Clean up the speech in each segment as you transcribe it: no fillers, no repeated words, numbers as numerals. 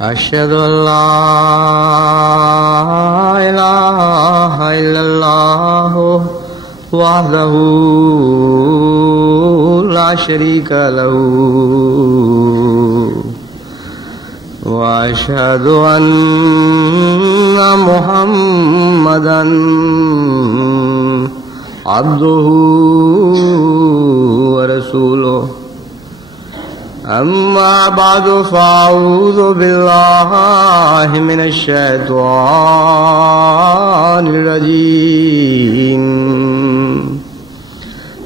أشهد أن لا إله إلا الله وحده لا شريك له وأشهد أن محمدا عبده ورسوله أما بعد فأعوذ بالله من الشيطان الرجيم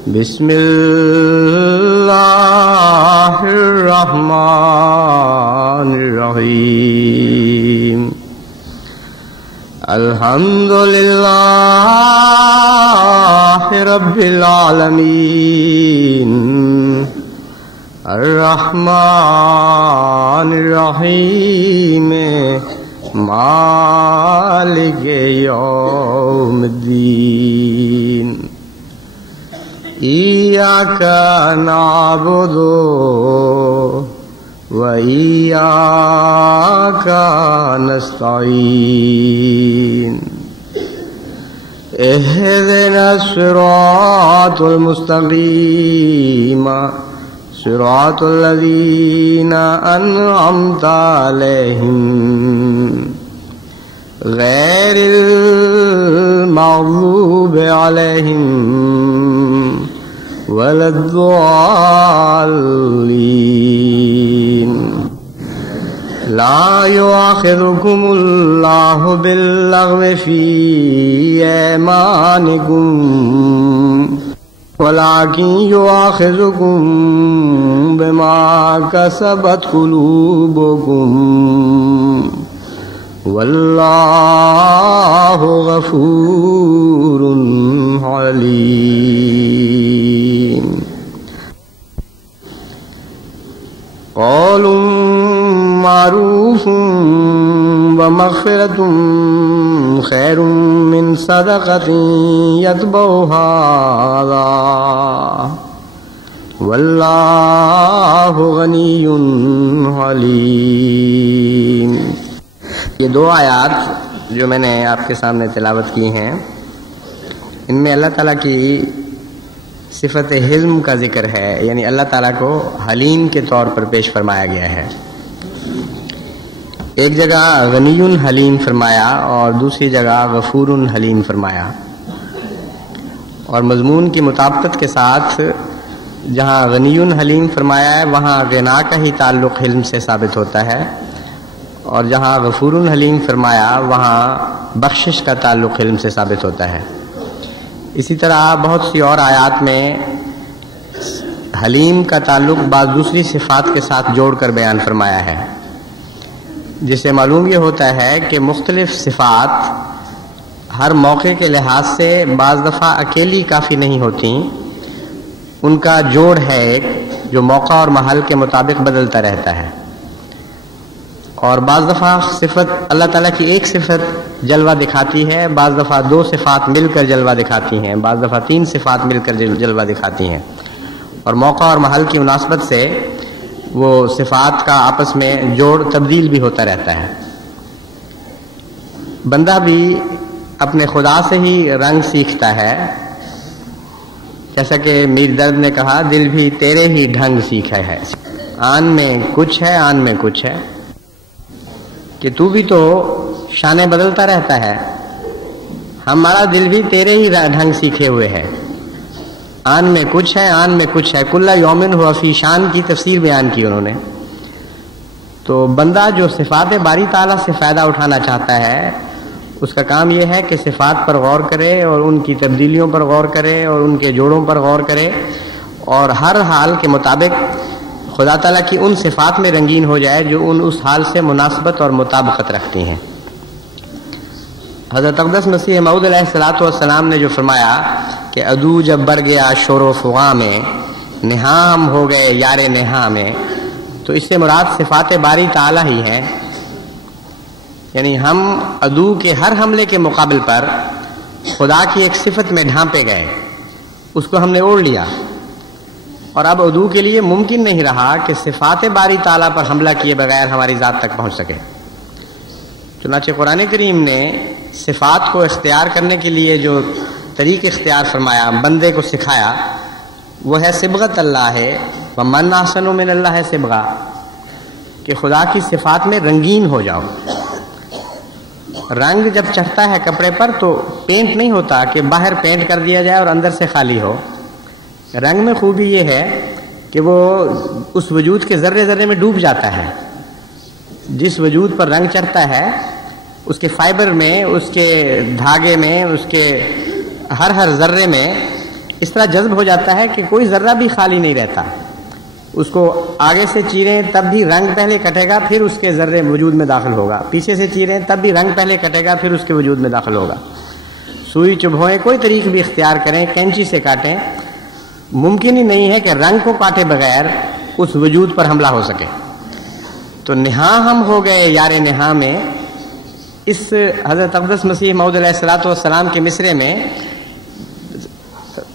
بسم الله الرحمن الرحيم الحمد لله رب العالمين الرحمن الرحيم مالك يوم الدين إياك نعبد وإياك نستعين اهدنا الصراط المستقيم صراط الذين أنعمت عليهم غير المغضوب عليهم ولا الضالين لا يؤاخذكم الله باللغو في أيمانكم ولكن يؤاخذكم بما كسبت قلوبكم والله غفور حليم قول معروف ومغفرة خير من صدقة يتبعها أذى والله غني حليم. یہ دو آیات جو میں نے آپ کے سامنے تلاوت کی ہیں، ان میں اللہ تعالیٰ کی صفت حلم کا ذکر ہے، یعنی اللہ تعالیٰ کو حلیم کے طور پر پیش فرمایا گیا ہے. ایک جگہ غنی حلیم فرمایا اور دوسری جگہ غفور حلیم فرمایا، اور مضمون کی مطابقت کے ساتھ جہاں غنی حلیم فرمایا ہے وہاں غنا کا ہی تعلق حلم سے ثابت ہوتا ہے، اور جہاں غفور حلیم فرمایا وہاں بخشش کا تعلق حلم سے ثابت ہوتا ہے. اسی طرح بہت سی اور آیات میں حلیم کا تعلق بعض دوسری صفات کے ساتھ جوڑ کر بیان فرمایا ہے، جس سے معلوم یہ ہوتا ہے کہ مختلف صفات ہر موقع کے لحاظ سے بعض دفعہ اکیلی کافی نہیں ہوتی، ان کا جوڑ ہے ایک جو موقع اور محل کے مطابق بدلتا رہتا ہے. اور بعض دفعہ صفت اللہ تعالیٰ کی ایک صفت جلوہ دکھاتی ہے، بعض دفعہ دو صفات مل کر جلوہ دکھاتی ہیں، بعض دفعہ تین صفات مل کر جلوہ دکھاتی ہیں، اور موقع اور محل کی مناسبت سے وہ صفات کا آپس میں جوڑ تبدیل بھی ہوتا رہتا ہے. بندہ بھی اپنے خدا سے ہی رنگ سیکھتا ہے، جیسا کہ میر درد نے کہا دل بھی تیرے ہی ڈھنگ سیکھا ہے. آن میں کچھ ہے، آن میں کچھ ہے، کہ تو بھی تو شانے بدلتا رہتا ہے، ہمارا دل بھی تیرے ہی ڈھنگ سیکھے ہوئے ہے. آن میں کچھ ہے، آن میں کچھ ہے، کل یومن ہوا فی شان کی تفسیر بیان کی انہوں نے. تو بندہ جو صفات باری تعالیٰ سے فائدہ اٹھانا چاہتا ہے اس کا کام یہ ہے کہ صفات پر غور کرے اور ان کی تبدیلیوں پر غور کرے اور ان کے جوڑوں پر غور کرے، اور ہر حال کے مطابق خدا تعالیٰ کی ان صفات میں رنگین ہو جائے جو اس حال سے مناسبت اور مطابقت رکھتی ہیں. حضرت اقدس مسیح موعود علیہ السلام نے جو فرمایا کہ عدو جب بڑھ گیا شور و فغاں میں، نہاں ہم ہو گئے یار نہاں میں، تو اس سے مراد صفات باری تعالیٰ ہی ہیں. یعنی ہم عدو کے ہر حملے کے مقابل پر خدا کی ایک صفت میں ڈھانپے گئے، اس کو ہم نے اوڑھ لیا، اور اب عدو کے لیے ممکن نہیں رہا کہ صفات باری تعالیٰ پر حملہ کیے بغیر ہماری ذات تک پہنچ سکے۔ چنانچہ قرآن کریم نے صفات کو اختیار کرنے کے لیے جو طریق اختیار فرمایا، بندے کو سکھایا، وہ ہے صبغت اللہ ہے، وَمَنْ أَحْسَنُ مِنَ اللَّهِ صِبْغَةً، کہ خدا کی صفات میں رنگین ہو جاؤ۔ رنگ جب چڑھتا ہے کپڑے پر تو پینٹ نہیں ہوتا کہ باہر پینٹ کر دیا جائے اور اندر سے خالی ہو۔ رنگ میں خوبی یہ ہے کہ وہ اس وجود کے ذرے ذرے میں ڈوب جاتا ہے۔ جس وجود پر رنگ چڑھتا ہے اس کے فائبر میں، اس کے دھاگے میں، اس کے ہر ذرے میں اس طرح جذب ہو جاتا ہے کہ کوئی ذرہ بھی خالی نہیں رہتا۔ اس کو آگے سے چیریں تب بھی رنگ پہلے کٹے گا، پھر اس کے ذرے وجود میں داخل ہوگا، پیچھے سے چیریں تب بھی رنگ پہلے کٹے گا، پھر اس کے وجود میں داخل ہوگا۔ سوئی چبھوئیں، کوئی طریق بھی اختیار کریں، کینچی سے کاٹیں، ممکن ہی نہیں ہے کہ رنگ کو کاٹے بغیر اس وجود پر حملہ ہو سکے۔ تو نہاں ہم ہو گئے یار نہاں میں، اس حضرت اقدس مسیح موعود علیہ الصلوۃ والسلام کے مصرے میں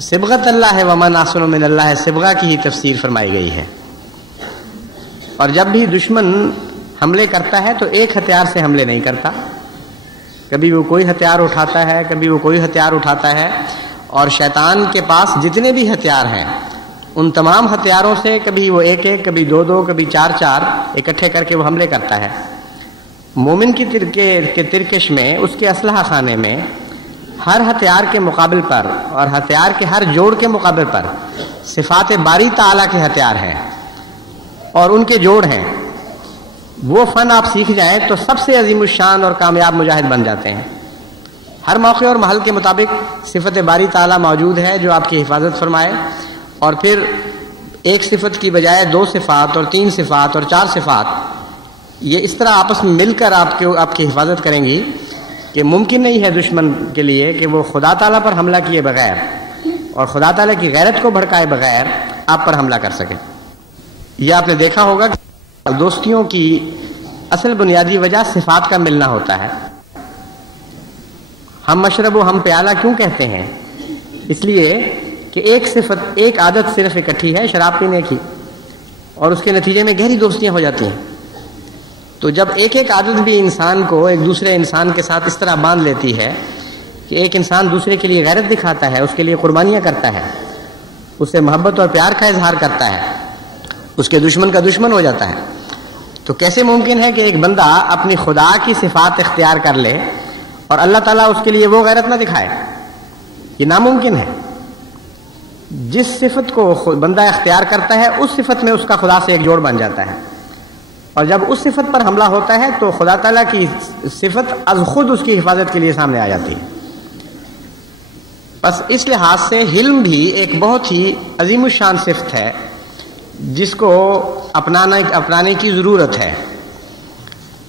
صبغت اللہ ہے، وَمَنْ أَحْسَنُ مِنَ اللَّهِ صبغہ کی ہی تفسیر فرمائی گئی ہے۔ اور جب بھی دشمن حملے کرتا ہے تو ایک ہتھیار سے حملے نہیں کرتا، کبھی وہ کوئی ہتھیار اٹھاتا ہے، کبھی وہ کوئی ہتھیار اٹھاتا ہے، اور شیطان کے پاس جتنے بھی ہتھیار ہیں ان تمام ہتھیاروں سے کبھی وہ ایک ایک، کبھی دو دو، کبھی چار چار اکٹھے کر کے وہ حملے کرتا ہے۔ مومن کی ترکش میں، اس کے اسلحہ خانے میں ہر ہتھیار کے مقابل پر اور ہتھیار کے ہر جوڑ کے مقابل پر صفات باری تعالیٰ کے ہتھیار ہیں اور ان کے جوڑ ہیں۔ وہ فن آپ سیکھ جائیں تو سب سے عظیم الشان اور کامیاب مجاہد بن جاتے ہیں۔ ہر موقع اور محل کے مطابق صفت باری تعالیٰ موجود ہے جو آپ کی حفاظت فرمائے، اور پھر ایک صفت کی بجائے دو صفات اور تین صفات اور چار صفات یہ اس طرح آپس میں مل کر آپ کی حفاظت کریں گی کہ ممکن نہیں ہے دشمن کے لیے کہ وہ خدا تعالیٰ پر حملہ کیے بغیر اور خدا تعالیٰ کی غیرت کو بھڑکائے بغیر آپ پر حملہ کر سکے۔ یہ آپ نے دیکھا ہوگا کہ دوستیوں کی اصل بنیادی وجہ صفات کا ملنا ہوتا ہے۔ ہم مشرب و ہم پیالہ کیوں کہتے ہیں؟ اس لیے کہ ایک صفت، ایک عادت صرف اکٹھی ہے شراب پینے کی، اور اس کے نتیجے میں گہری دوستیاں ہو جاتی ہیں۔ تو جب ایک ایک عادت بھی انسان کو ایک دوسرے انسان کے ساتھ اس طرح باندھ لیتی ہے کہ ایک انسان دوسرے کے لیے غیرت دکھاتا ہے، اس کے لیے قربانیاں کرتا ہے، اس سے محبت اور پیار کا اظہار کرتا ہے، اس کے دشمن کا دشمن ہو جاتا ہے، تو کیسے ممکن ہے کہ ایک بندہ اپنی خدا کی صفات اختیار کر لے اور اللہ تعالیٰ اس کے لیے وہ غیرت نہ دکھائے؟ یہ ناممکن ہے۔ جس صفت کو بندہ اختیار کرتا ہے اس صفت میں اس کا خدا سے ایک جوڑ بن جاتا ہے، اور جب اس صفت پر حملہ ہوتا ہے تو خدا تعالیٰ کی صفت از خود اس کی حفاظت کے لیے سامنے آ جاتی ہے۔ بس اس لحاظ سے حلم بھی ایک بہت ہی عظیم الشان صفت ہے جس کو اپنانے کی ضرورت ہے،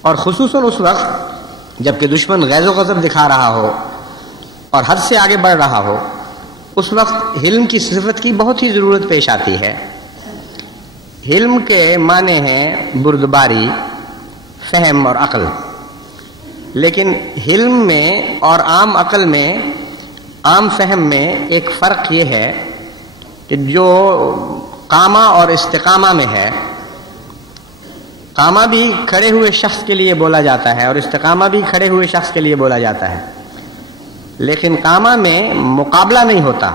اور خصوصاً اس وقت جب کہ دشمن غیظ و غضب دکھا رہا ہو اور حد سے آگے بڑھ رہا ہو، اس وقت حلم کی صفت کی بہت ہی ضرورت پیش آتی ہے۔ حلم کے معنی ہیں بردباری، فہم اور عقل، لیکن حلم میں اور عام عقل میں، عام فہم میں ایک فرق یہ ہے کہ جو قامہ اور استقامہ میں ہے، قامہ بھی کھڑے ہوئے شخص کے لیے بولا جاتا ہے اور استقامہ بھی کھڑے ہوئے شخص کے لیے بولا جاتا ہے، لیکن قامہ میں مقابلہ نہیں ہوتا،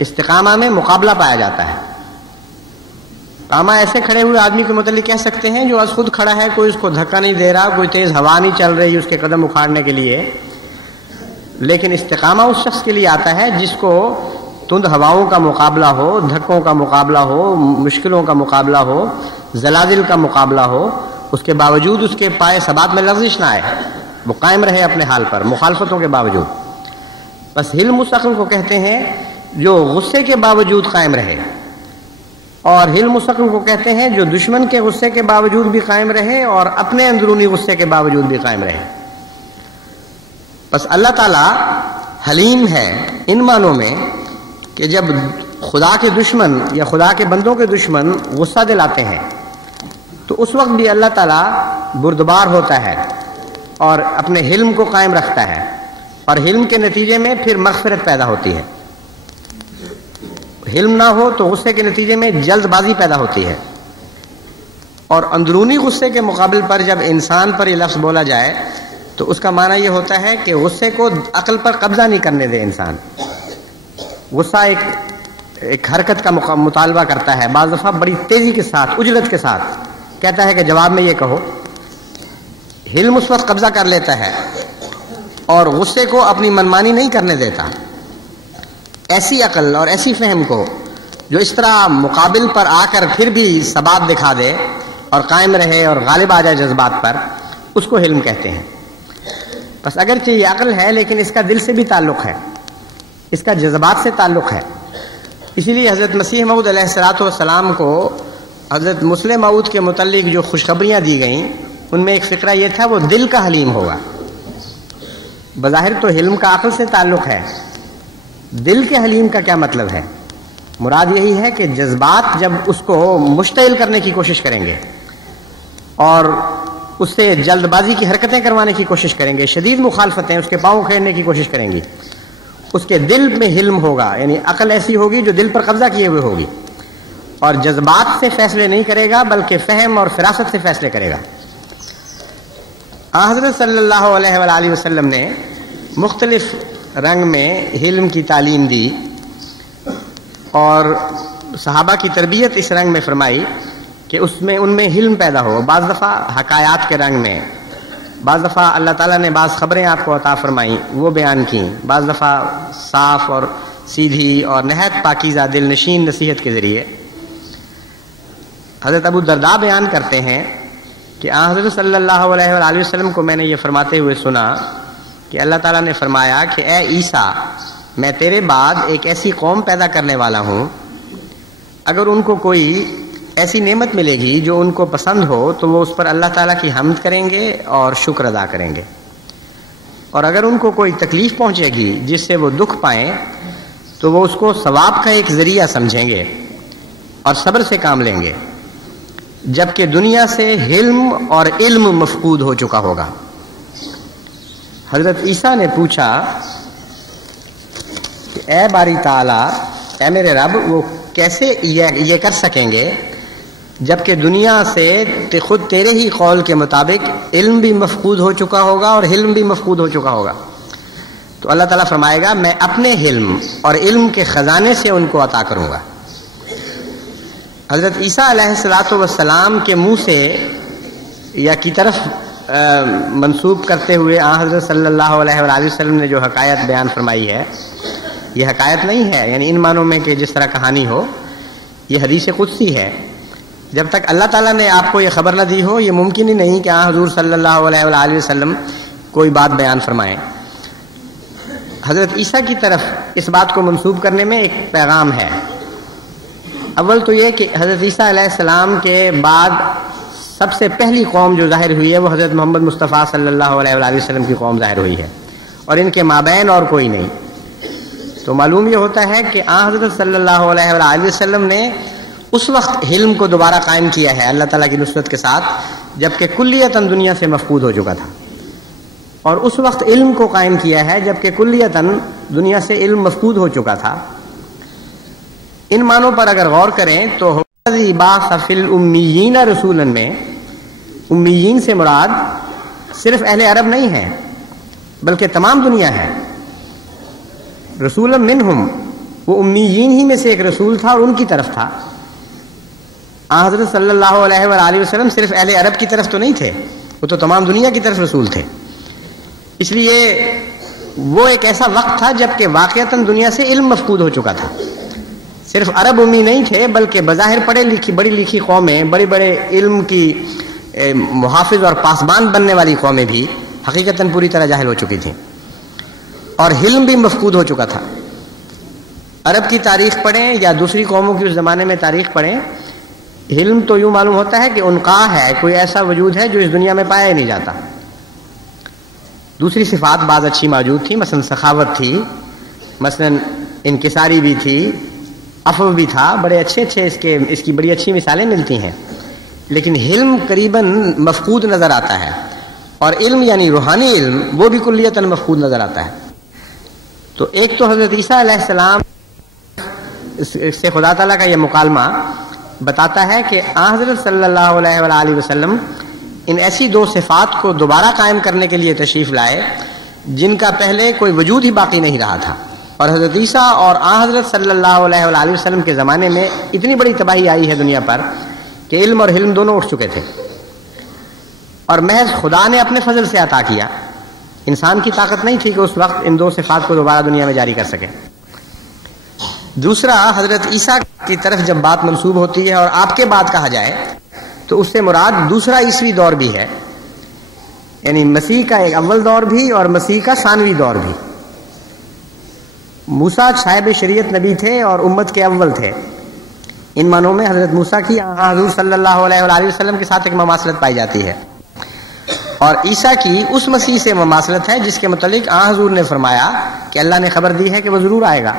استقامہ میں مقابلہ پایا جاتا ہے۔ قامہ ایسے کھڑے ہوئے آدمی کے متعلق کہہ سکتے ہیں جو از خود کھڑا ہے، کوئی اس کو دھکا نہیں دے رہا، کوئی تیز ہوا نہیں چل رہی اس کے قدم اکھاڑنے کے لیے، لیکن استقامہ اس شخص کے لیے آتا ہے جس کو تند ہواؤں کا مقابلہ ہو، دھکوں کا مقابلہ ہو، مشکلوں کا مقابلہ ہو، زلازل کا مقابلہ ہو، اس کے باوجود اس کے پائے ثبات میں لغزش نہ آئے، وہ قائم رہے اپنے حال پر مخالفتوں کے باوجود۔ بس حلم اس عقل کو کہتے ہیں جو غصے کے باوجود قائم رہے، اور حلم اس عقل کو کہتے ہیں جو دشمن کے غصے کے باوجود بھی قائم رہے اور اپنے اندرونی غصے کے باوجود بھی قائم رہے۔ بس اللہ تعالیٰ حلیم ہے ان معنوں میں کہ جب خدا کے دشمن یا خدا کے بندوں کے دشمن غصہ دلاتے ہیں تو اس وقت بھی اللہ تعالیٰ بردبار ہوتا ہے اور اپنے حلم کو قائم رکھتا ہے، اور حلم کے نتیجے میں پھر مغفرت پیدا ہوتی ہے۔ حلم نہ ہو تو غصے کے نتیجے میں جلد بازی پیدا ہوتی ہے، اور اندرونی غصے کے مقابل پر جب انسان پر یہ لفظ بولا جائے تو اس کا معنی یہ ہوتا ہے کہ غصے کو عقل پر قبضہ نہیں کرنے دے انسان. غصہ ایک حرکت کا مطالبہ کرتا ہے، بعض دفعہ بڑی تیزی کے ساتھ، اجلت کے ساتھ کہتا ہے کہ جواب میں یہ کہو. حلم اس وقت قبضہ کر لیتا ہے اور غصے کو اپنی منمانی نہیں کرنے دیتا. ایسی عقل اور ایسی فہم کو جو اس طرح مقابل پر آ کر پھر بھی ثبات دکھا دے اور قائم رہے اور غالب آ جائے جذبات پر، اس کو حلم کہتے ہیں. بس اگرچہ یہ عقل ہے لیکن اس کا دل سے بھی تعلق ہے، اس کا جذبات سے تعلق ہے. اسی لیے حضرت مسیح موعود علیہ الصلوۃ والسلام کو حضرت مسلم موعود کے متعلق جو خوشخبریاں دی گئیں ان میں ایک فقرہ یہ تھا وہ دل کا حلیم ہوگا. بظاہر تو حلم کا عقل سے تعلق ہے، دل کے حلیم کا کیا مطلب ہے؟ مراد یہی ہے کہ جذبات جب اس کو مشتعل کرنے کی کوشش کریں گے اور اس سے جلد بازی کی حرکتیں کروانے کی کوشش کریں گے، شدید مخالفتیں، اس کے پاؤں کھیرنے کی کوشش کریں گی، اس کے دل میں حلم ہوگا، یعنی عقل ایسی ہوگی جو دل پر قبضہ کیے ہوئے ہوگی اور جذبات سے فیصلے نہیں کرے گا بلکہ فہم اور فراست سے فیصلے کرے گا. حضرت صلی اللہ علیہ وآلہ وسلم نے مختلف رنگ میں حلم کی تعلیم دی اور صحابہ کی تربیت اس رنگ میں فرمائی کہ ان میں حلم پیدا ہو. بعض دفعہ حکایات کے رنگ میں، بعض دفعہ اللہ تعالیٰ نے بعض خبریں آپ کو عطا فرمائیں وہ بیان کیں، بعض دفعہ صاف اور سیدھی اور نہایت پاکیزہ دل نشین نصیحت کے ذریعے. حضرت ابو الدرداء بیان کرتے ہیں کہ حضرت صلی اللہ علیہ وآلہ وسلم کو میں نے یہ فرماتے ہوئے سنا کہ اللہ تعالیٰ نے فرمایا کہ اے عیسیٰ، میں تیرے بعد ایک ایسی قوم پیدا کرنے والا ہوں، اگر ان کو کوئی ایسی نعمت ملے گی جو ان کو پسند ہو تو وہ اس پر اللہ تعالیٰ کی حمد کریں گے اور شکر ادا کریں گے، اور اگر ان کو کوئی تکلیف پہنچے گی جس سے وہ دکھ پائیں تو وہ اس کو ثواب کا ایک ذریعہ سمجھیں گے اور صبر سے کام لیں گے، جبکہ دنیا سے حلم اور علم مفقود ہو چکا ہوگا. حضرت عیسیٰ نے پوچھا کہ اے باری تعالیٰ، اے میرے رب، وہ کیسے یہ کر سکیں گے جبکہ دنیا سے خود تیرے ہی قول کے مطابق علم بھی مفقود ہو چکا ہوگا اور حلم بھی مفقود ہو چکا ہوگا؟ تو اللہ تعالیٰ فرمائے گا میں اپنے حلم اور علم کے خزانے سے ان کو عطا کروں گا. حضرت عیسیٰ علیہ الصلوۃ والسلام کے منہ سے یا کی طرف منسوب کرتے ہوئے حضرت صلی اللہ علیہ وآلہ وسلم نے جو حکایت بیان فرمائی ہے، یہ حکایت نہیں ہے یعنی ان معنوں میں کہ جس طرح کہانی ہو، یہ حدیث قدسی ہے. جب تک اللہ تعالیٰ نے آپ کو یہ خبر نہ دی ہو یہ ممکن ہی نہیں کہ حضور صلی اللہ علیہ وآلہ وسلم کوئی بات بیان فرمائیں. حضرت عیسیٰ کی طرف اس بات کو منسوب کرنے میں ایک پیغام ہے. اول تو یہ کہ حضرت عیسیٰ علیہ السلام کے بعد سب سے پہلی قوم جو ظاہر ہوئی ہے وہ حضرت محمد مصطفیٰ صلی اللہ علیہ وآلہ وسلم کی قوم ظاہر ہوئی ہے اور ان کے مابین اور کوئی نہیں. تو معلوم یہ ہوتا ہے کہ حضرت صلی اللہ علیہ وآلہ وسلم نے اس وقت حلم کو دوبارہ قائم کیا ہے اللہ تعالیٰ کی نصرت کے ساتھ جبکہ کلیتاً دنیا سے مفقود ہو چکا تھا، اور اس وقت علم کو قائم کیا ہے جبکہ کلیتاً دنیا سے علم مفقود ہو چکا تھا. ان معنوں پر اگر غور کریں تو بعث فی الامیین رسولا میں امیین سے مراد صرف اہل عرب نہیں ہے بلکہ تمام دنیا ہے. رسولا منہم، وہ امیین ہی میں سے ایک رسول تھا اور ان کی طرف تھا. حضرت صلی اللہ علیہ وآلہ وسلم صرف اہل عرب کی طرف تو نہیں تھے، وہ تو تمام دنیا کی طرف رسول تھے. اس لیے وہ ایک ایسا وقت تھا جب کہ واقعتاً دنیا سے علم مفقود ہو چکا تھا. صرف عرب امی نہیں تھے بلکہ بظاہر بڑی لکھی قومیں، بڑے بڑے علم کی محافظ اور پاسبان بننے والی قومیں بھی حقیقتاً پوری طرح جاہل ہو چکی تھیں اور علم بھی مفقود ہو چکا تھا. عرب کی تاریخ پڑھیں یا دوسری قوموں کی اس زمانے میں تاریخ پڑھیں، علم تو یوں معلوم ہوتا ہے کہ انقاء ہے، کوئی ایسا وجود ہے جو اس دنیا میں پایا ہی نہیں جاتا. دوسری صفات بعض اچھی موجود تھی، مثلا سخاوت تھی، مثلا انکساری بھی تھی، عفو بھی تھا، بڑے اچھے اس کی بڑی اچھی مثالیں ملتی ہیں. لیکن علم قریباً مفقود نظر آتا ہے، اور علم یعنی روحانی علم وہ بھی کلیتاً مفقود نظر آتا ہے. تو ایک تو حضرت عیسیٰ علیہ السلام اس سے خدا تعالیٰ کا یہ مکالمہ بتاتا ہے کہ حضرت صلی اللہ علیہ وآلہ وسلم ان ایسی دو صفات کو دوبارہ قائم کرنے کے لیے تشریف لائے جن کا پہلے کوئی وجود ہی باقی نہیں رہا تھا. اور حضرت عیسیٰ اور حضرت صلی اللہ علیہ وآلہ وسلم کے زمانے میں اتنی بڑی تباہی آئی ہے دنیا پر کہ علم اور حلم دونوں اٹھ چکے تھے، اور محض خدا نے اپنے فضل سے عطا کیا. انسان کی طاقت نہیں تھی کہ اس وقت ان دو صفات کو دوبارہ دنیا میں جاری کر سکے. دوسرا، حضرت عیسیٰ کی طرف جب بات منسوب ہوتی ہے اور آپ کے بعد کہا جائے تو اس سے مراد دوسرا عیسوی دور بھی ہے، یعنی مسیح کا ایک اول دور بھی اور مسیح کا ثانوی دور بھی. موسیٰ صاحب شریعت نبی تھے اور امت کے اول تھے. ان معنوں میں حضرت موسیٰ کی حضور صلی اللہ علیہ وآلہ وسلم کے ساتھ ایک مماثلت پائی جاتی ہے، اور عیسیٰ کی اس مسیح سے مماثلت ہے جس کے متعلق حضور نے فرمایا کہ اللہ نے خبر دی ہے کہ وہ ضرور آئے گا.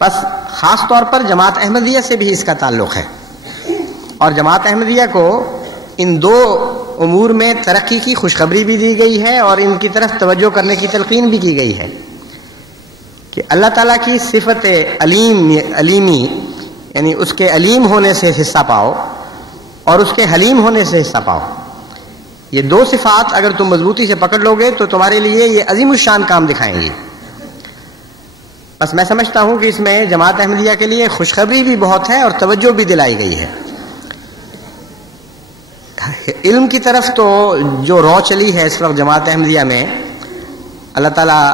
بس خاص طور پر جماعت احمدیہ سے بھی اس کا تعلق ہے، اور جماعت احمدیہ کو ان دو امور میں ترقی کی خوشخبری بھی دی گئی ہے اور ان کی طرف توجہ کرنے کی تلقین بھی کی گئی ہے کہ اللہ تعالیٰ کی صفت علیمی یعنی اس کے علیم ہونے سے حصہ پاؤ اور اس کے حلیم ہونے سے حصہ پاؤ. یہ دو صفات اگر تم مضبوطی سے پکڑ لو گے تو تمہارے لیے یہ عظیم الشان کام دکھائیں گی. بس میں سمجھتا ہوں کہ اس میں جماعت احمدیہ کے لیے خوشخبری بھی بہت ہے اور توجہ بھی دلائی گئی ہے. علم کی طرف تو جو رو چلی ہے اس وقت جماعت احمدیہ میں، اللہ تعالیٰ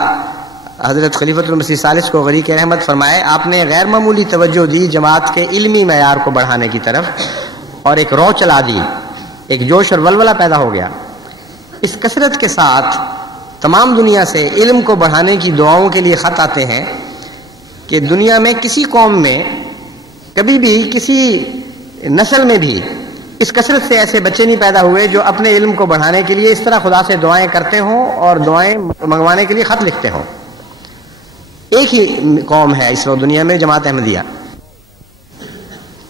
حضرت خلیفۃ المسیح ثالث کو غریق رحمت فرمائے، آپ نے غیر معمولی توجہ دی جماعت کے علمی معیار کو بڑھانے کی طرف، اور ایک رو چلا دی، ایک جوش اور ولولہ پیدا ہو گیا. اس کثرت کے ساتھ تمام دنیا سے علم کو بڑھانے کی دعاؤں کے لیے خط آتے ہیں کہ دنیا میں کسی قوم میں کبھی بھی کسی نسل میں بھی اس کثرت سے ایسے بچے نہیں پیدا ہوئے جو اپنے علم کو بڑھانے کے لیے اس طرح خدا سے دعائیں کرتے ہوں اور دعائیں منگوانے کے لیے خط لکھتے ہوں. ایک ہی قوم ہے اس وقت دنیا میں، جماعت احمدیہ.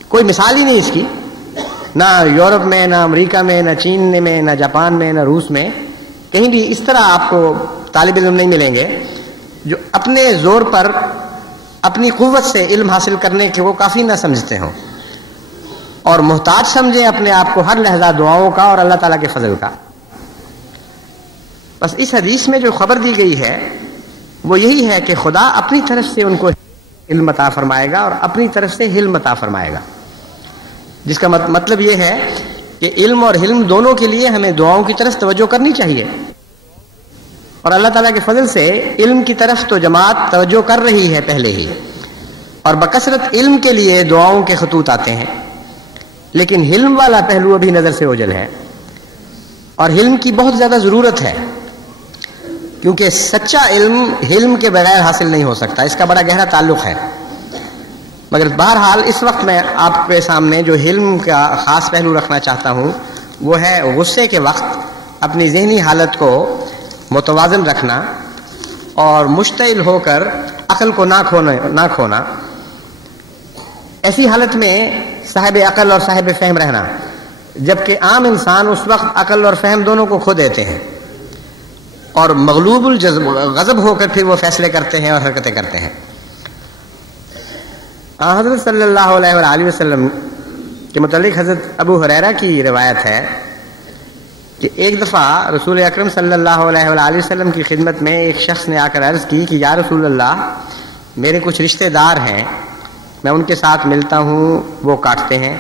کوئی مثال ہی نہیں اس کی، نہ یورپ میں، نہ امریکہ میں، نہ چین میں، نہ جاپان میں، نہ روس میں. کہیں بھی اس طرح آپ کو طالب علم نہیں ملیں گے جو اپنے زور پر اپنی قوت سے علم حاصل کرنے کے وہ کافی نہ سمجھتے ہوں اور محتاج سمجھیں اپنے آپ کو ہر لحظہ دعاؤں کا اور اللہ تعالیٰ کے فضل کا. بس اس حدیث میں جو خبر دی گئی ہے وہ یہی ہے کہ خدا اپنی طرف سے ان کو علم عطا فرمائے گا اور اپنی طرف سے حلم عطا فرمائے گا، جس کا مطلب یہ ہے کہ علم اور حلم دونوں کے لیے ہمیں دعاؤں کی طرف توجہ کرنی چاہیے. اور اللہ تعالیٰ کے فضل سے علم کی طرف تو جماعت توجہ کر رہی ہے پہلے ہی، اور بکثرت علم کے لیے دعاؤں کے خطوط آتے ہیں. لیکن حلم والا پہلو ابھی نظر سے اوجھل ہے، اور حلم کی بہت زیادہ ضرورت ہے، کیونکہ سچا علم حلم کے بغیر حاصل نہیں ہو سکتا. اس کا بڑا گہرا تعلق ہے. مگر بہرحال اس وقت میں آپ کے سامنے جو حلم کا خاص پہلو رکھنا چاہتا ہوں وہ ہے غصے کے وقت اپنی ذہنی حالت کو متوازن رکھنا اور مشتعل ہو کر عقل کو نہ کھونا. ایسی حالت میں صاحب عقل اور صاحب فہم رہنا، جبکہ عام انسان اس وقت عقل اور فہم دونوں کو کھو دیتے ہیں اور مغلوب الغضب ہو کر پھر وہ فیصلے کرتے ہیں اور حرکتیں کرتے ہیں. حضرت صلی اللہ علیہ وآلہ وسلم کے متعلق حضرت ابو ہریرہ کی روایت ہے کہ ایک دفعہ رسول اکرم صلی اللہ علیہ وآلہ وسلم کی خدمت میں ایک شخص نے آ کر عرض کی کہ یا رسول اللہ، میرے کچھ رشتہ دار ہیں، میں ان کے ساتھ ملتا ہوں، وہ کاٹتے ہیں،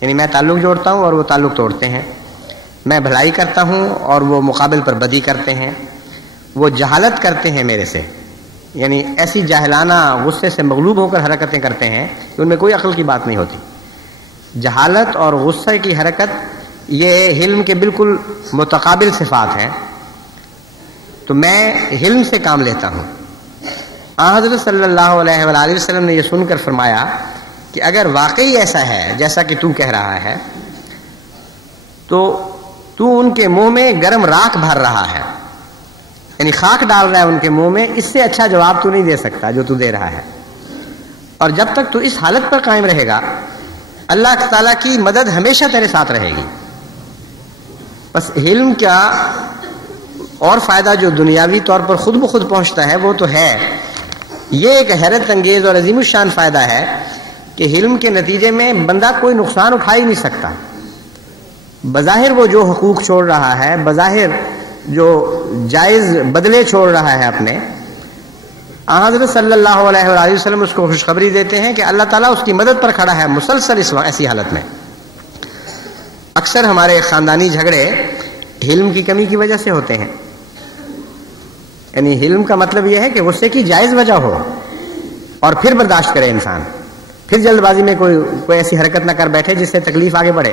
یعنی میں تعلق جوڑتا ہوں اور وہ تعلق توڑتے ہیں. میں بھلائی کرتا ہوں اور وہ مقابل پر بدی کرتے ہیں. وہ جہالت کرتے ہیں میرے سے، یعنی ایسی جاہلانہ غصے سے مغلوب ہو کر حرکتیں کرتے ہیں کہ ان میں کوئی عقل کی بات نہیں ہوتی. جہالت اور غصے کی حرکت یہ حلم کے بالکل متقابل صفات ہیں. تو میں حلم سے کام لیتا ہوں. حضرت صلی اللہ علیہ وآلہ وسلم نے یہ سن کر فرمایا کہ اگر واقعی ایسا ہے جیسا کہ تو کہہ رہا ہے تو ان کے منہ میں گرم راکھ بھر رہا ہے، یعنی خاک ڈال رہا ہے ان کے منہ میں. اس سے اچھا جواب تو نہیں دے سکتا جو تو دے رہا ہے. اور جب تک تو اس حالت پر قائم رہے گا اللہ تعالیٰ کی مدد ہمیشہ تیرے ساتھ رہے گی. بس علم کیا اور فائدہ جو دنیاوی طور پر خود بخود پہنچتا ہے وہ تو ہے یہ ایک حیرت انگیز اور عظیم الشان فائدہ ہے کہ حلم کے نتیجے میں بندہ کوئی نقصان اٹھا ہی نہیں سکتا. بظاہر وہ جو حقوق چھوڑ رہا ہے، بظاہر جو جائز بدلے چھوڑ رہا ہے اپنے، حضرت صلی اللہ علیہ وآلہ وسلم اس کو خوشخبری دیتے ہیں کہ اللہ تعالیٰ اس کی مدد پر کھڑا ہے مسلسل اس ایسی حالت میں. اکثر ہمارے خاندانی جھگڑے حلم کی کمی کی وجہ سے ہوتے ہیں. یعنی حلم کا مطلب یہ ہے کہ غصے کی جائز وجہ ہو اور پھر برداشت کرے انسان، پھر جلد بازی میں کوئی ایسی حرکت نہ کر بیٹھے جس سے تکلیف آگے بڑھے.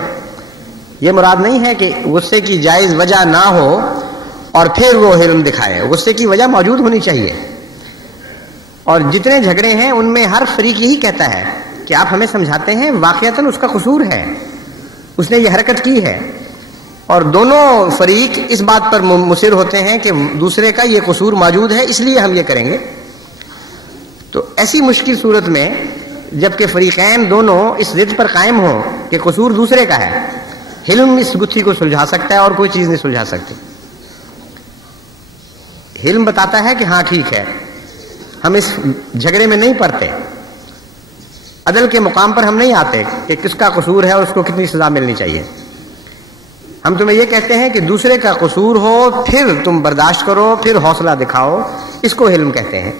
یہ مراد نہیں ہے کہ غصے کی جائز وجہ نہ ہو اور پھر وہ حلم دکھائے. غصے کی وجہ موجود ہونی چاہیے. اور جتنے جھگڑے ہیں ان میں ہر فریق یہی کہتا ہے کہ آپ ہمیں سمجھاتے ہیں واقعتاً اس کا قصور ہے، اس نے یہ حرکت کی ہے، اور دونوں فریق اس بات پر مصر ہوتے ہیں کہ دوسرے کا یہ قصور موجود ہے اس لیے ہم یہ کریں گے. تو ایسی مشکل صورت میں جبکہ فریقین دونوں اس ضد پر قائم ہوں کہ قصور دوسرے کا ہے، حلم اس گتھی کو سلجھا سکتا ہے اور کوئی چیز نہیں سلجھا سکتی. حلم بتاتا ہے کہ ہاں ٹھیک ہے، ہم اس جھگڑے میں نہیں پڑتے، عدل کے مقام پر ہم نہیں آتے کہ کس کا قصور ہے اور اس کو کتنی سزا ملنی چاہیے. ہم تمہیں یہ کہتے ہیں کہ دوسرے کا قصور ہو پھر تم برداشت کرو، پھر حوصلہ دکھاؤ، اس کو حلم کہتے ہیں.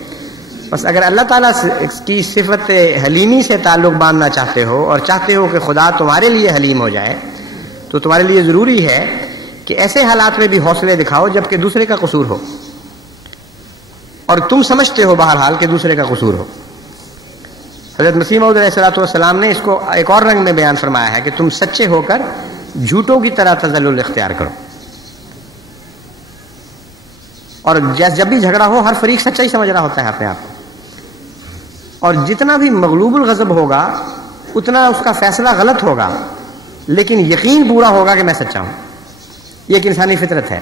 بس اگر اللہ تعالیٰ کی صفت حلیمی سے تعلق باندھنا چاہتے ہو اور چاہتے ہو کہ خدا تمہارے لیے حلیم ہو جائے، تو تمہارے لیے ضروری ہے کہ ایسے حالات میں بھی حوصلے دکھاؤ جبکہ دوسرے کا قصور ہو اور تم سمجھتے ہو بہرحال کہ دوسرے کا قصور ہو. حضرت مسیح موعود علیہ السلام نے اس کو ایک اور رنگ میں بیان فرمایا ہے کہ تم سچے ہو کر جھوٹوں کی طرح تذلل اختیار کرو. اور جب بھی جھگڑا ہو ہر فریق سچائی سمجھ رہا ہوتا ہے اپنے آپ کو، اور جتنا بھی مغلوب الغضب ہوگا اتنا اس کا فیصلہ غلط ہوگا، لیکن یقین پورا ہوگا کہ میں سچا ہوں. یہ ایک انسانی فطرت ہے.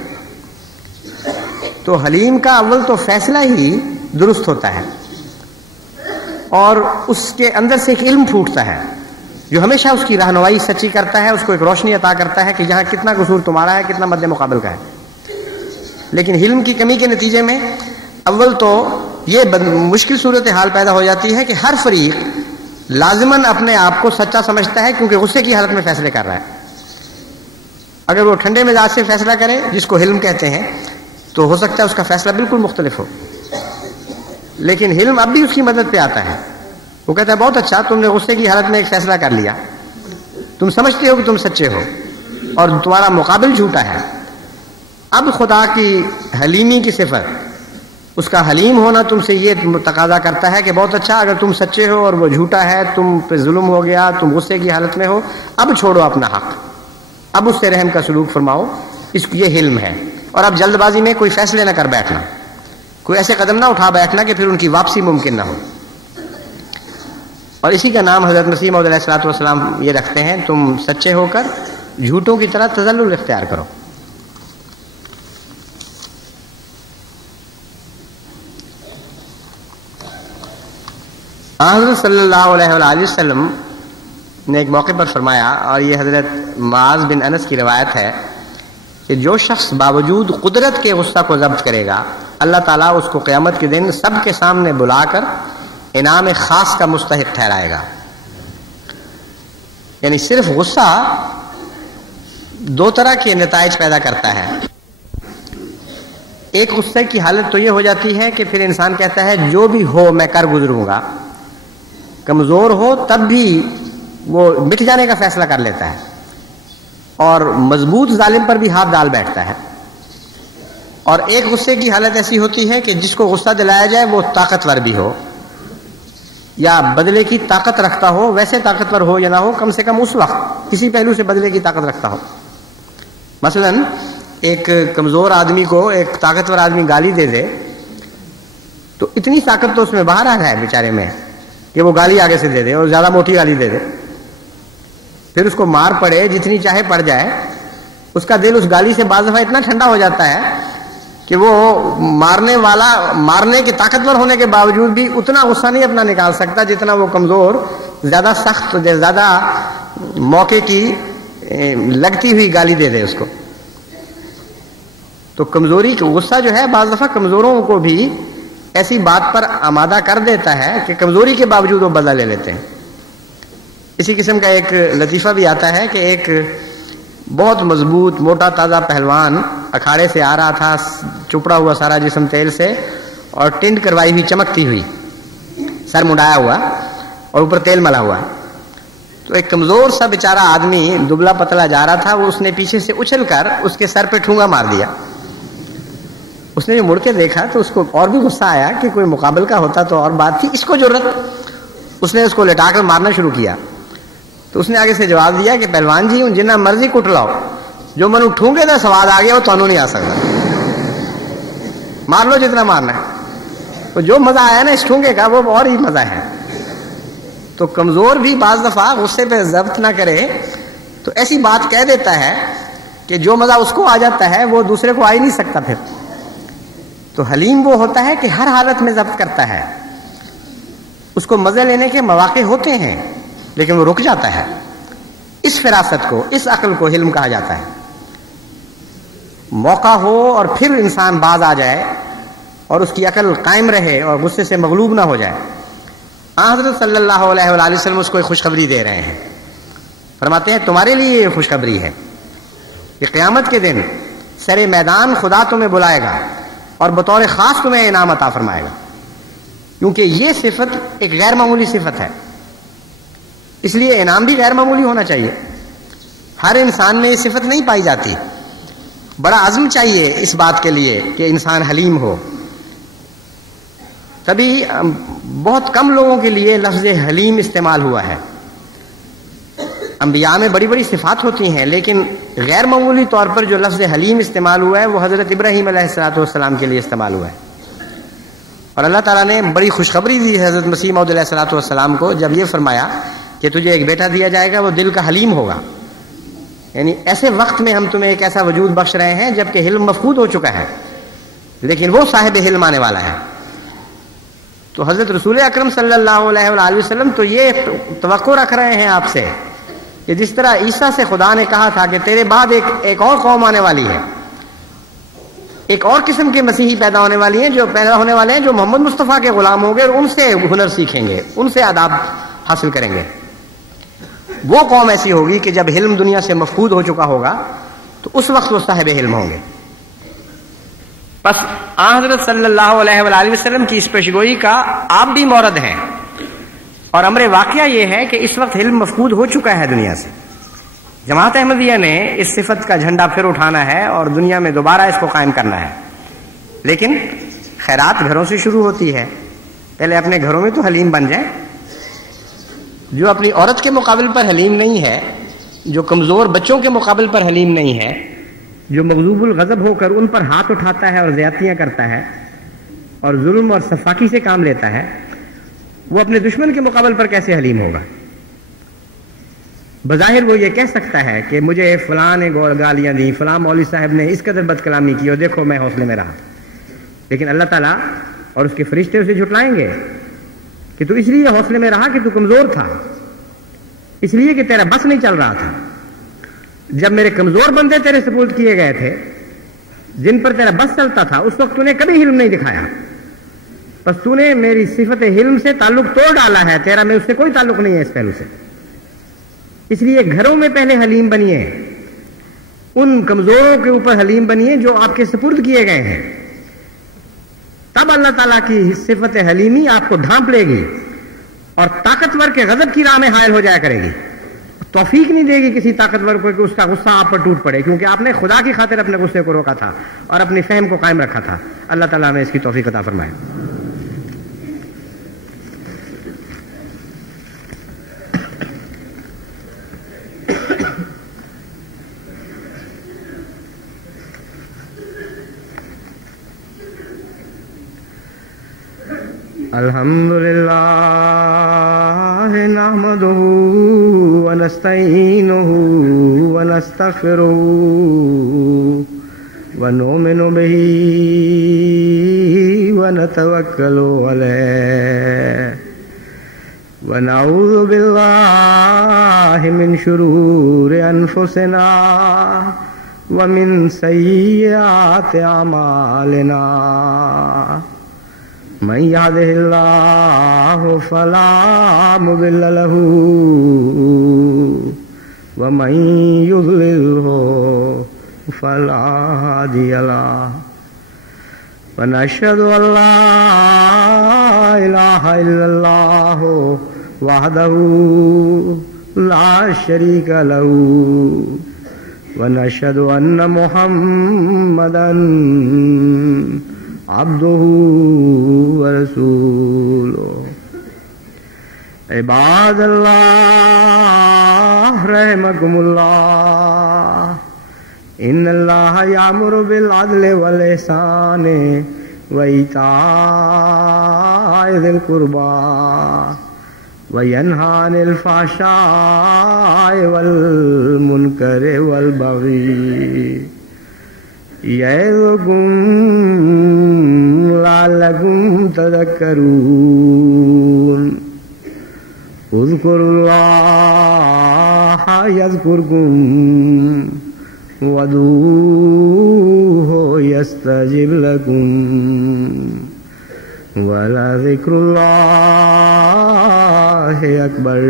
تو حلیم کا اول تو فیصلہ ہی درست ہوتا ہے اور اس کے اندر سے ایک علم پھوٹتا ہے جو ہمیشہ اس کی رہنمائی سچی کرتا ہے، اس کو ایک روشنی عطا کرتا ہے کہ یہاں کتنا قصور تمہارا ہے، کتنا مد مقابل کا ہے. لیکن حلم کی کمی کے نتیجے میں اول تو یہ مشکل صورتحال پیدا ہو جاتی ہے کہ ہر فریق لازماً اپنے آپ کو سچا سمجھتا ہے کیونکہ غصے کی حالت میں فیصلے کر رہا ہے. اگر وہ ٹھنڈے مزاج سے فیصلہ کرے جس کو حلم کہتے ہیں تو ہو سکتا ہے اس کا فیصلہ بالکل مختلف ہو. لیکن حلم اب بھی اس کی مدد پہ آتا ہے. وہ کہتا ہے بہت اچھا، تم نے غصے کی حالت میں ایک فیصلہ کر لیا، تم سمجھتے ہو کہ تم سچے ہو اور تمہارا مقابل جھوٹا ہے. اب خدا کی حلیمی کی صفت، اس کا حلیم ہونا تم سے یہ تقاضا کرتا ہے کہ بہت اچھا، اگر تم سچے ہو اور وہ جھوٹا ہے، تم پہ ظلم ہو گیا، تم غصے کی حالت میں ہو، اب چھوڑو اپنا حق، اب اس سے رحم کا سلوک فرماؤ. یہ حلم ہے. اور اب جلد بازی میں کوئی فیصلے نہ کر بیٹھنا، کوئی ایسے قدم نہ اٹھا بیٹھنا کہ پھر ان کی واپسی ممکن نہ ہو. اور اسی کا نام حضرت مسیح موعود علیہ السلام یہ رکھتے ہیں، تم سچے ہو کر جھوٹوں کی طرح تذلل اختیار کرو. حضرت صلی اللہ علیہ وآلہ وسلم نے ایک موقع پر فرمایا، اور یہ حضرت معاذ بن انس کی روایت ہے، کہ جو شخص باوجود قدرت کے غصہ کو ضبط کرے گا، اللہ تعالیٰ اس کو قیامت کے دن سب کے سامنے بلا کر انعام خاص کا مستحق ٹھہرائے گا. یعنی صرف غصہ دو طرح کے نتائج پیدا کرتا ہے. ایک غصے کی حالت تو یہ ہو جاتی ہے کہ پھر انسان کہتا ہے جو بھی ہو میں کر گزروں گا. کمزور ہو تب بھی وہ مٹ جانے کا فیصلہ کر لیتا ہے اور مضبوط ظالم پر بھی ہاتھ ڈال بیٹھتا ہے. اور ایک غصے کی حالت ایسی ہوتی ہے کہ جس کو غصہ دلایا جائے وہ طاقتور بھی ہو یا بدلے کی طاقت رکھتا ہو، ویسے طاقتور ہو یا نہ ہو، کم سے کم اس وقت کسی پہلو سے بدلے کی طاقت رکھتا ہو. مثلا ایک کمزور آدمی کو ایک طاقتور آدمی گالی دے دے تو اتنی طاقت تو اس میں باہر آ جائے بیچارے میں کہ وہ گالی آگے سے دے دے اور زیادہ موٹی گالی دے دے، پھر اس کو مار پڑے جتنی چاہے پڑ جائے، اس کا دل اس گالی سے بعض دفعہ اتنا ٹھنڈا ہو جاتا ہے کہ وہ مارنے کے طاقتور ہونے کے باوجود بھی اتنا غصہ نہیں اپنا نکال سکتا جتنا وہ کمزور زیادہ سخت زیادہ موقع کی لگتی ہوئی گالی دے دے اس کو. تو کمزوری غصہ جو ہے بعض دفعہ کمزوروں کو بھی ایسی بات پر آمادہ کر دیتا ہے کہ کمزوری کے باوجود وہ بدلہ لے لیتے ہیں. اسی قسم کا ایک لطیفہ بھی آتا ہے کہ ایک بہت مضبوط موٹا تازہ پہلوان اکھاڑے سے آ رہا تھا، چپڑا ہوا سارا جسم تیل سے اور ٹنڈ کروائی ہوئی چمکتی ہوئی، سر منڈایا ہوا اور اوپر تیل ملا ہوا. تو ایک کمزور سا بیچارہ آدمی دبلا پتلا جا رہا تھا، وہ اس نے پیچھے سے اچھل کر اس کے سر پہ ٹھونگا مار دیا. اس نے جو مڑ کے دیکھا تو اس کو اور بھی غصہ آیا کہ کوئی مقابل کا ہوتا تو اور بات تھی، اس کو ضرورت. اس نے اس کو لٹا کر مارنا شروع کیا. تو اس نے آگے سے جواب دیا کہ پہلوان جی ہوں جنہ مرضی کٹ لاؤ، جو منو ٹھونگے دا سواد آ گیا وہ تانوں نہیں آ سکتا، مار لو جتنا مارنا ہے. تو جو مزہ آیا نا اس ٹھونگے کا وہ اور ہی مزہ ہے. تو کمزور بھی بعض دفعہ غصے پہ ضبط نہ کرے تو ایسی بات کہہ دیتا ہے کہ جو مزہ اس کو آ جاتا ہے وہ دوسرے کو آ ہی نہیں سکتا. پھر تو حلیم وہ ہوتا ہے کہ ہر حالت میں ضبط کرتا ہے. اس کو مزے لینے کے مواقع ہوتے ہیں لیکن وہ رک جاتا ہے. اس فراست کو، اس عقل کو حلم کہا جاتا ہے. موقع ہو اور پھر انسان باز آ جائے اور اس کی عقل قائم رہے اور غصے سے مغلوب نہ ہو جائے. حضرت صلی اللہ علیہ وآلہ وسلم اس کو ایک خوشخبری دے رہے ہیں. فرماتے ہیں تمہارے لیے یہ خوشخبری ہے کہ قیامت کے دن سر میدان خدا تمہیں بلائے گا اور بطور خاص تمہیں انعام عطا فرمائے گا، کیونکہ یہ صفت ایک غیر معمولی صفت ہے. اس لیے انعام بھی غیر معمولی ہونا چاہیے. ہر انسان میں یہ صفت نہیں پائی جاتی. بڑا عزم چاہیے اس بات کے لیے کہ انسان حلیم ہو. تبھی بہت کم لوگوں کے لیے لفظ حلیم استعمال ہوا ہے. انبیاء میں بڑی بڑی صفات ہوتی ہیں لیکن غیر معمولی طور پر جو لفظ حلیم استعمال ہوا ہے وہ حضرت ابراہیم علیہ السلام کے لیے استعمال ہوا ہے. اور اللہ تعالیٰ نے بڑی خوشخبری دی حضرت مسیح موعود علیہ السلام کو جب یہ فرمایا کہ تجھے ایک بیٹا دیا جائے گا، وہ دل کا حلیم ہوگا. یعنی ایسے وقت میں ہم تمہیں ایک ایسا وجود بخش رہے ہیں جبکہ حلم مفقود ہو چکا ہے لیکن وہ صاحب حلم آنے والا ہے. تو حضرت رسول اکرم صلی اللہ علیہ وآلہ وسلم تو یہ توقع رکھ رہے ہیں آپ سے کہ جس طرح عیسیٰ سے خدا نے کہا تھا کہ تیرے بعد ایک اور قوم آنے والی ہے، ایک اور قسم کے مسیحی پیدا ہونے والی ہیں جو پیدا ہونے والے ہیں جو محمد مصطفیٰ کے غلام ہوں گے اور ان سے ہنر سیکھیں گے، ان سے آداب حاصل کریں گے. وہ قوم ایسی ہوگی کہ جب حلم دنیا سے مفقود ہو چکا ہوگا تو اس وقت وہ صاحب حلم ہوں گے. بس حضرت صلی اللہ علیہ وآلہ وسلم کی اس پیشگوئی کا آپ بھی مورد ہیں. اور امر واقعہ یہ ہے کہ اس وقت حلم مفقود ہو چکا ہے دنیا سے. جماعت احمدیہ نے اس صفت کا جھنڈا پھر اٹھانا ہے اور دنیا میں دوبارہ اس کو قائم کرنا ہے. لیکن خیرات گھروں سے شروع ہوتی ہے. پہلے اپنے گھروں میں تو حلیم بن جائیں. جو اپنی عورت کے مقابل پر حلیم نہیں ہے، جو کمزور بچوں کے مقابل پر حلیم نہیں ہے، جو مغضوب الغضب ہو کر ان پر ہاتھ اٹھاتا ہے اور زیادتیاں کرتا ہے اور ظلم اور سفاکی سے کام لیتا ہے، وہ اپنے دشمن کے مقابل پر کیسے حلیم ہوگا؟ بظاہر وہ یہ کہہ سکتا ہے کہ مجھے فلاں نے گالیاں دی، فلاں مولوی صاحب نے اس قدر بد کلامی کی اور دیکھو میں حوصلے میں رہا. لیکن اللہ تعالیٰ اور اس کے فرشتے اسے جھٹلائیں گے کہ تو اس لیے حوصلے میں رہا کہ تو کمزور تھا، اس لیے کہ تیرا بس نہیں چل رہا تھا. جب میرے کمزور بندے تیرے سپورٹ کیے گئے تھے، جن پر تیرا بس چلتا تھا، اس وقت تو نے کبھی حلم نہیں دکھایا. بس تو نے میری صفت حلم سے تعلق توڑ ڈالا ہے، تیرا میں اس سے کوئی تعلق نہیں ہے اس پہلو سے. اس لیے گھروں میں پہلے حلیم بنیے، ان کمزوروں کے اوپر حلیم بنیے جو آپ کے سپرد کیے گئے ہیں. تب اللہ تعالیٰ کی صفت حلیمی آپ کو ڈھانپ لے گی اور طاقتور کے غضب کی راہ میں حائل ہو جایا کرے گی. توفیق نہیں دے گی کسی طاقتور کو کہ اس کا غصہ آپ پر ٹوٹ پڑے، کیونکہ آپ نے خدا کی خاطر اپنے غصے کو روکا تھا اور اپنی فہم کو قائم رکھا تھا. اللہ تعالیٰ ہمیں اس کی توفیق عطا فرمائے. الحمدللہ نحمدہ ونستعینہ ونستغفرہ ونؤمن بہ ونتوکل علیہ ونعوذ باللہ من شرور انفسنا ومن سیئات اعمالنا من يهده الله فلا مضل له ومن يضلله فلا هادي له ونشهد أن لا إله إلا الله وحده لا شريك له ونشهد أن محمدا عبده ورسوله عباد الله رحمكم الله إن الله يأمر بالعدل والإحسان وإيتاء ذي القربى وينهى عن الفحشاء والمنكر والبغي يعظكم لعلكم تذكرون اذكروا الله يذكركم وادعوه يستجب لكم ولذكر الله أكبر.